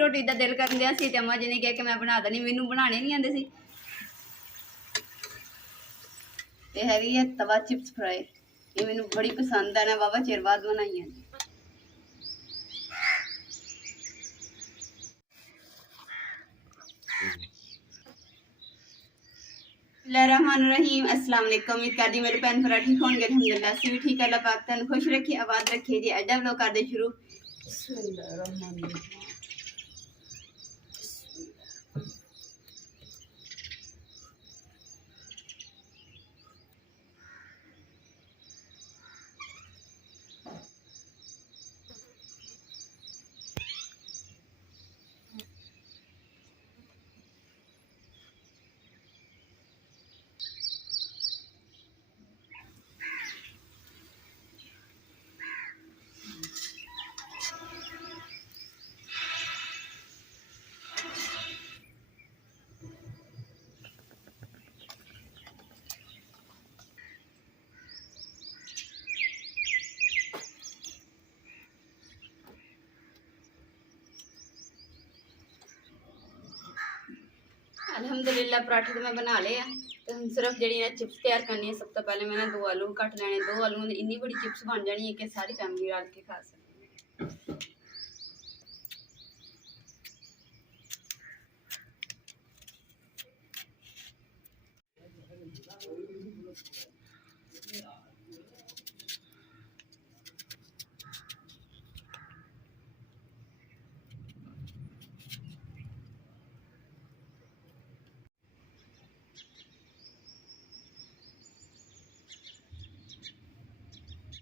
रोटी का दिल कर दिया सी ते अम्मा जी ने कहा कि मैं बना देनी, मैनू बनाने नहीं आते सी। ते हैगी है तवा चिप्स फ्राई, ये मैनू बड़ी पसंद है ना, वावा चिर बाद बनाई है। रहमान अस्सलाम वालेकुम। उम्मीद करदी मेरे भैन भरा ठीक होंगे, अल्हम्दुलिल्लाह असीं भी ठीक। अल्लाह पाक तन खुश रखे, आबाद रखे जी। अड्डा व्लॉग करदे शुरू। बिस्मिल्लाहिर्रहमानिर्रहीम। अल्हम्दुलिल्लाह पराठे तो मैं बना ले आ। तो हम सिर्फ जी चिप्स तैयार करनी है। सब तो पहले मैंने 2 आलू कट लेने, 2 आलू की इन्नी बड़ी चिप्स बन जानी है कि सारी फैमिली रल के खा सकती।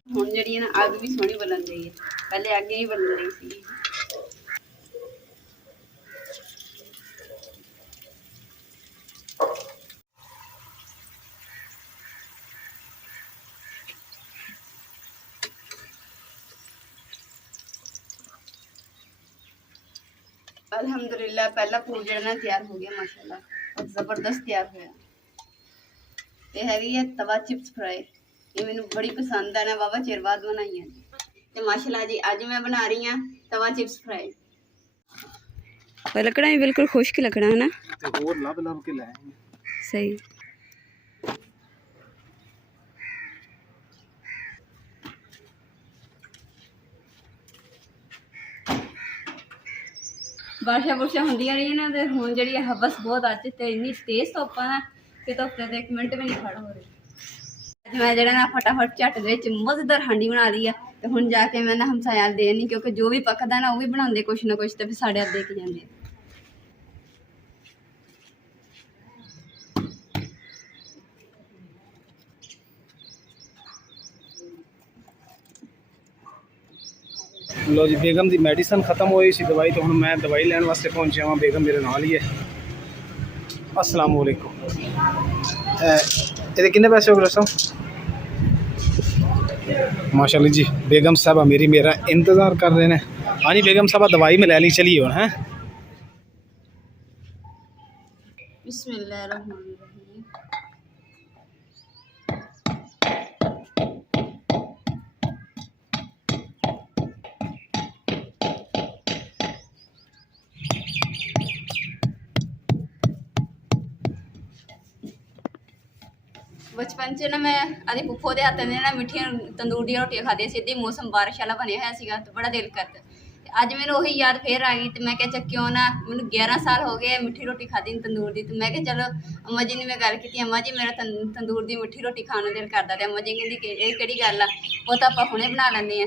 हुण जिहड़ी है ना अग भी सोहनी बलन रही है, पहले अग ही बलन रही थी। अल्हम्दुलिल्लाह पहला फूल जिहड़ा ना तैयार हो गया माशाल्लाह, और जबरदस्त तैयार होया। ते हैगी है तवा चिप्स फ्राई, ये मैनू बड़ी पसंद है ना, वावा चिर बाद बनाई है। ते माशाल्लाह जी अज मैं बना रही हूँ तवा चिप्स फ्राई। पर लकड़ा भी बिल्कुल खुश्क लकड़ा है ना, ते होर लब लब के लाए सही। बारिशां बुरशां होंदियां रही ना, ते हुण जिहड़ी हवस बहुत अज ते इन्नी तेज धुप्प है ना कि धुप्प ते 1 मिनट भी नहीं खड़ा हो रही। मैं जरा ना फटाफट झट दे मजेदार हांडी बना ली है। तो हुण जाके मैं ना हमसाया देनी, क्योंकि जो भी पकदा ना वो भी बनाते कुछ ना कुछ, तो फिर साढ़े अद्ध दे के जाते। लो जी बेगम की मेडिसिन खत्म हुई सी दवाई, तो हम मैं दवाई लैन वास्ते पहुंचे वहाँ। बेगम मेरे नाल ही है। अस्सलाम वालेकुम। ये कितने पैसे हो गए दोस्तों? माशाल्लाह जी बेगम साहबा मेरा इंतज़ार कर रहे हैं। हाँ जी बेगम साहबा दवाई में ले ली, चलिए और हैं। बिस्मिल्लाहिर्रहमानिर्रहीम। बचपन च ना मैं आदि फुफो के हाथों ने ना मिठिया तंदूर दी रोटियां खादी सी। इद्दां मौसम बारिश वाला बनया होया सीगा, तो बड़ा दिल करदा। अज मैंने वही याद फिर आ गई, तो मैं क्या क्यों ना, मैंने 11 साल हो गए मिठी रोटी खादी तंदूर की। तो मैं क्या चलो अम्मा जी ने मैं गल की, अम्मा जी मेरा तंदूर की मिठी रोटी खाने दिल करदा। ते अम्मा जी कहंदी ये केड़ी गल आ, वो तो आपां हुणे बना लैंदे आ।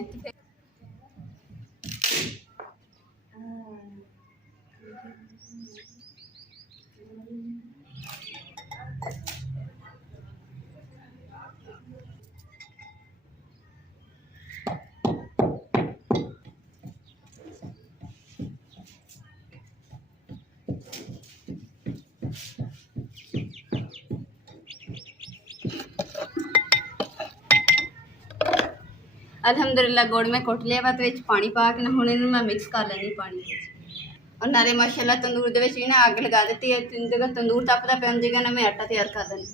अल्हम्दुलिल्लाह गुड़ मैं कुट लिया वा, तो पानी पा के ना हुणे मैं मिक्स कर लैनी पानी। और नाले माशाल्लाह तंदूर दे विच भी ना अग लगा दी है। जगह तंदूर तपदा पिया उस जगह ना मैं आटा तैयार कर देनी।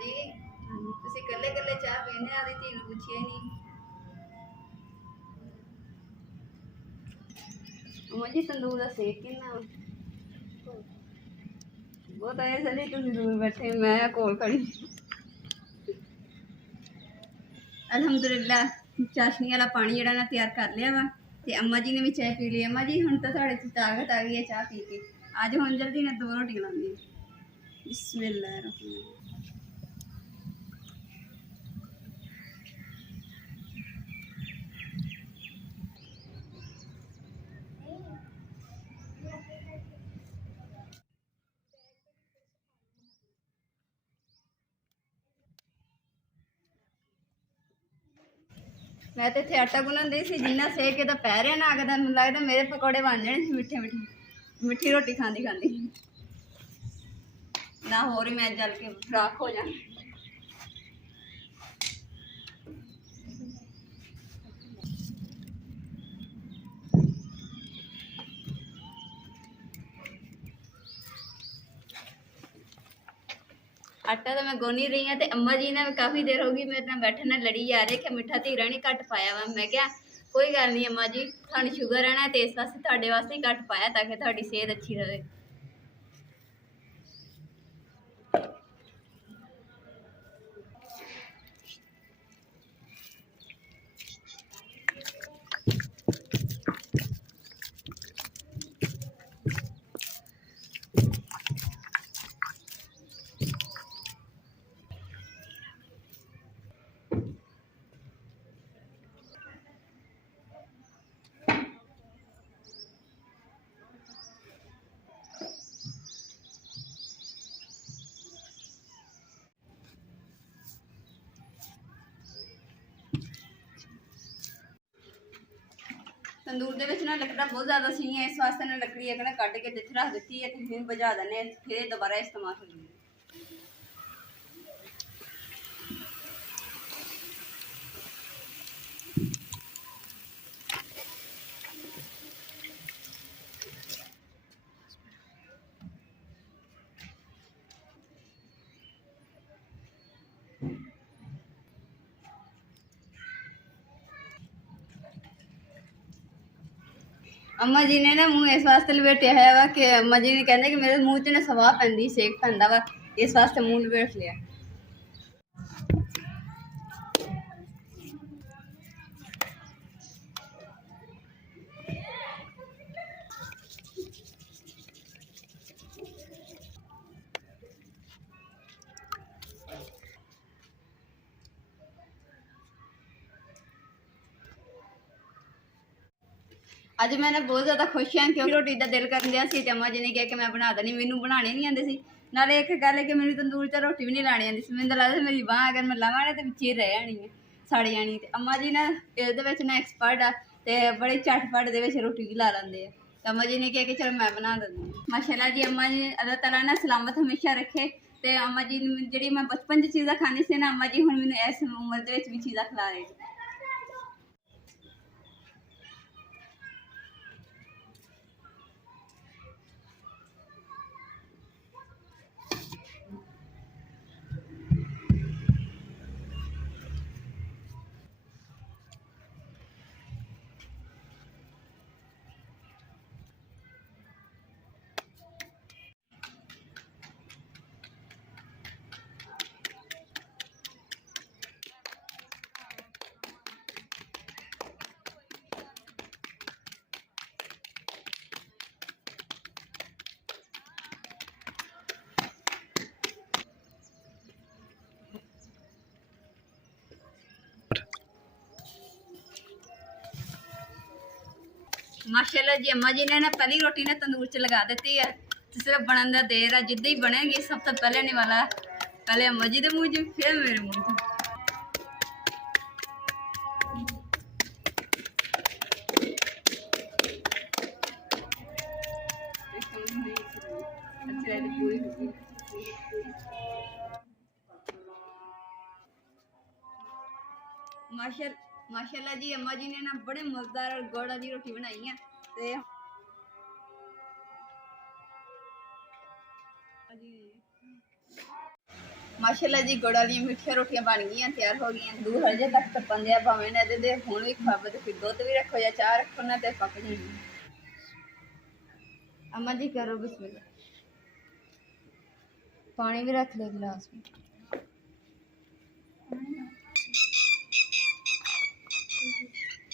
जी ਤੁਸੀਂ ਇਕੱਲੇ ਇਕੱਲੇ ਚਾਹ ਪੀਂਦੇ ਆਦੀ ਧੀ ਨੂੰ ਪੁੱਛਿਆ ਨਹੀਂ ਅਮਾ ਜੀ ਤੰਦੂਰ ਦਾ ਸੇਕ ਕਿੰਨਾ ਬਹੁਤ ਆਏ ਸਲੀ ਤੁਸੀਂ ਦੂਰ ਬੈਠੇ ਮੈਂ ਕੋਲ ਖੜੀ ਅਲਹਮਦੁਲਿਲਾ ਚਾਸ਼ਨੀ ਵਾਲਾ ਪਾਣੀ ਜਿਹੜਾ ਨਾ ਤਿਆਰ ਕਰ ਲਿਆ ਵਾ ਤੇ ਅੰਮਾ ਜੀ ਨੇ ਵੀ ਚਾਹ ਪੀ ਲਈ ਅੰਮਾ ਜੀ ਹੁਣ ਤਾਂ ਤੁਹਾਡੇ 'ਚ ਤਾਕਤ ਆ ਗਈ ਹੈ ਚਾਹ ਪੀ ਕੇ ਅੱਜ ਹੁਣ ਜਲਦੀ ਨਾਲ 2 ਰੋਟੀਆਂ ਲਾਉਂਦੀ ਬਿਸਮਿਲ੍ਲਾਹਿਰ ਰਹਿਮਾਨਿਰ मैं तो इतने आटा गुनन दी सी जिन्ना सेक के पै रहा ना अगर मैं लगता मेरे पकौड़े बन जाने मिठे मिठे मिठी रोटी खाती खाती ना होर मैं जल के फ्राक हो जाना आटा तो मैं गोनी रही हाँ तो अम्मा जी ने काफ़ी देर होगी मेरे नाल बैठे ना लड़ी जा रहे कि मिठा धीरा नहीं घट पाया वा मैं क्या कोई गल नहीं अम्मा जी थानू शुगर है ना तो इस वास्ते तुहाडे वास्ते ही घट पाया ताकि तुहाडी सेहत अच्छी रहे तंदूर दे विच ना लकड़ा बहुत ज़्यादा सी इस वास्ते ना लकड़ी एक ना कट के जिथे रख दी है फिर बुझा देने फिर दोबारा इस्तेमाल होगी अम्मा जी ने ना मूँह इस वास्ते लपेटिया है वा कि अम्मा जी ने कहते कि मेरे मूँह च ना सवाह पैंदी सेक पैंदा वा इस वास्ते मूँह लपेट लिया ਅੱਜ मैं ना बहुत ज़्यादा खुश हाँ क्योंकि रोटी का दिल कर दिया सी अम्मा जी ने कहा कि मैं बना देनी मैनू बनाने नहीं आते सी नाले एक गल है कि मैंने तंदूर च रोटी भी नहीं लानी आती मैंने तो लगता मेरी बांह अगर मैं लावां ना तो बिच्चे रह जानी है सड़ जानी ते अम्मा जी ना ये ना एक्सपर्ट आ ते बड़े झटपट दे रोटी भी ला लेंदे आ अम्मा जी ने कहा कि चलो मैं बना देनी माशाल्लाह जी अम्मा जी अल्लाह ताला ना सलामत हमेशा रखे ते अम्मा जी जी मैं बचपन च चीज़ां खानी सी ना अम्मा जी हुण मैनूं इस उम्र भी चीज़ां खिला रहे माशाल्लाह जी अम्मा जी ने ना पहली रोटी ने तंदूर च लगा दी है सिर्फ बनने का देर है जिद्दां ही बनेगी सब तो पहले नहीं वाला पहले अम्मा जी के मुँह च फिर मेरे मुँह च माशाल्लाह जी अम्मा जी ने ना बड़े मजेदार और गुड़ वाली रोटी बनाई है ते ਮਾਸ਼ਾਅੱਲਾ ਜੀ ਗੁੜ ਵਾਲੀਆਂ ਮਿੱਠੀਆਂ ਰੋਟੀਆਂ ਬਣ ਗਈਆਂ, ਤਿਆਰ ਹੋ ਗਈਆਂ। ਦੂਰ ਹਜੇ ਤੱਕ ਤਪਣ ਦਿਆ, ਭਾਵੇਂ ਨਾ ਇਹਦੇ ਹੁਣ ਵੀ ਖਾਵੇ ਤੇ ਫਿਰ ਦੁੱਧ ਵੀ ਰੱਖੋ ਜਾਂ ਚਾਹ ਰੱਖੋ ਨਾ ਤੇ ਪੱਕ ਜਾਣੀ। अम्मा जी करो बिस्मिल्लाह। पानी भी रख ले गिलास में।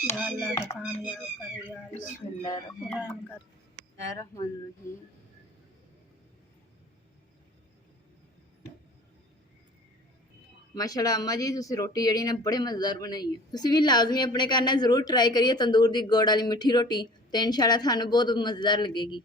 या अल्लाह का कामयाब करे या अल्लाह। बिस्मिल्लाहिर्रहमानिर्रहीम। माशाल्लाह अम्मा जी तुसी रोटी जड़ी ने बड़े मज़ेदार बनाई है। तुसी भी लाजमी अपने घर ना जरूर ट्राई करिए तंदूर दी गुड़ वाली मिठी रोटी, तो इंशाल्लाह थानू बहुत मज़ेदार लगेगी।